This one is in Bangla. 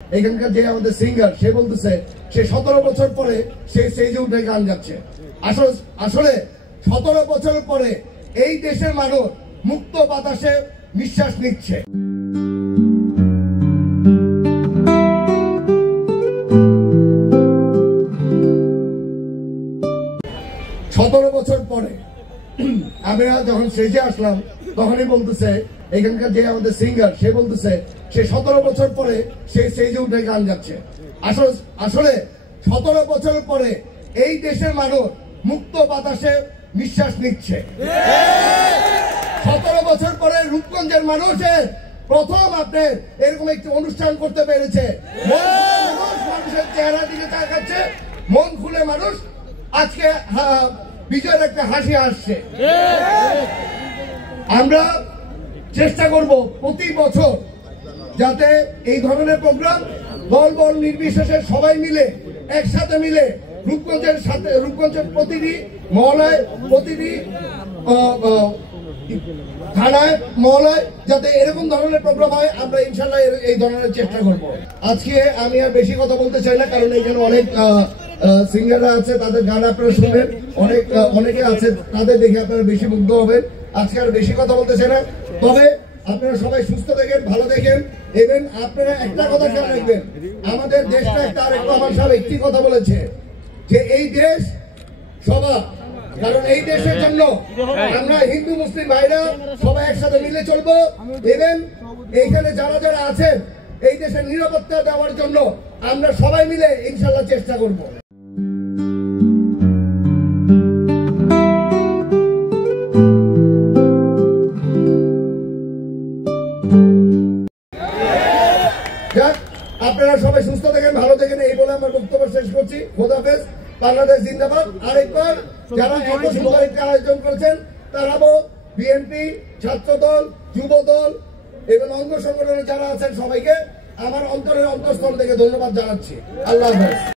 এখানকার যে আমাদের সিঙ্গার সে বলতেছে সে 17 বছর পরে সে স্টেজে উঠে গান গাচ্ছে। আসলে 17 বছর পরে এই দেশের মানুষ মুক্ত বাতাসে নিঃশ্বাস নিচ্ছে। বছর পরে আমরা যখন স্টেজে আসলাম তখনই বলতেছে এখানকার যে আমাদের সিঙ্গার সে বলতেছে সে 17 বছর পরে সে স্টেজে উঠে গান গাচ্ছে। আসলে 17 বছর পরে এই দেশের মানুষ মুক্ত বাতাসে নিঃশ্বাস নিচ্ছে। 17 বছর পরে রূপগঞ্জের মানুষের প্রথম আপনার এরকম একটি অনুষ্ঠান করতে পেরেছে। মানুষের চেহারা দিকে তাকাচ্ছে, মন খুলে মানুষ আজকে বিজয়ের একটা হাসি আসছে। আমরা চেষ্টা করব প্রতি বছর যাতে এই ধরনের প্রোগ্রাম দল নির্বিশেষে সবাই মিলে একসাথে মিলে রূপগঞ্জের প্রতিটি মহলায়, প্রতিটি থানায়, মহলায় যাতে এরকম ধরনের প্রোগ্রাম হয়, আমরা ইনশাল্লাহ এই ধরনের চেষ্টা করব। আজকে আমি আর বেশি কথা বলতে চাই না, কারণ এখানে অনেক সিঙ্গাররা আছে, তাদের গান আপনারা শুনবেন, অনেকে আছে, তাদের দেখে আপনারা বেশি মুগ্ধ হবেন। আজকে আর বেশি কথা বলতে চাই না, তবে আপনারা সবাই সুস্থ দেখেন, ভালো দেখেন। এবং আপনারা একটা কথা খেয়াল রাখবেন, আমাদের দেশটা একটা আরেকটা আমার সাহেব একটি কথা বলেছে যে এই দেশ সবার, কারণ এই দেশের জন্য আমরা হিন্দু মুসলিম ভাইরা সবাই একসাথে মিলে চলবো। এবং এইখানে যারা যারা আছেন এই দেশের নিরাপত্তা দেওয়ার জন্য আমরা সবাই মিলে ইনশাল্লাহ চেষ্টা করব। আপনারা সবাই সুস্থ থাকেন, ভালো থাকেন, এই বলে আমার বক্তব্য শেষ করছি। খোদা হাফেজ, বাংলাদেশ জিন্দাবাদ। আরেকবার যারা এত সুন্দর একটা আয়োজন করেছেন তারাও বিএনপি, ছাত্রদল, যুবদল এবং অঙ্গ সংগঠনের যারা আছেন সবাইকে আমার অন্তরের অন্তঃস্থল থেকে ধন্যবাদ জানাচ্ছি। আল্লাহ হাফেজ।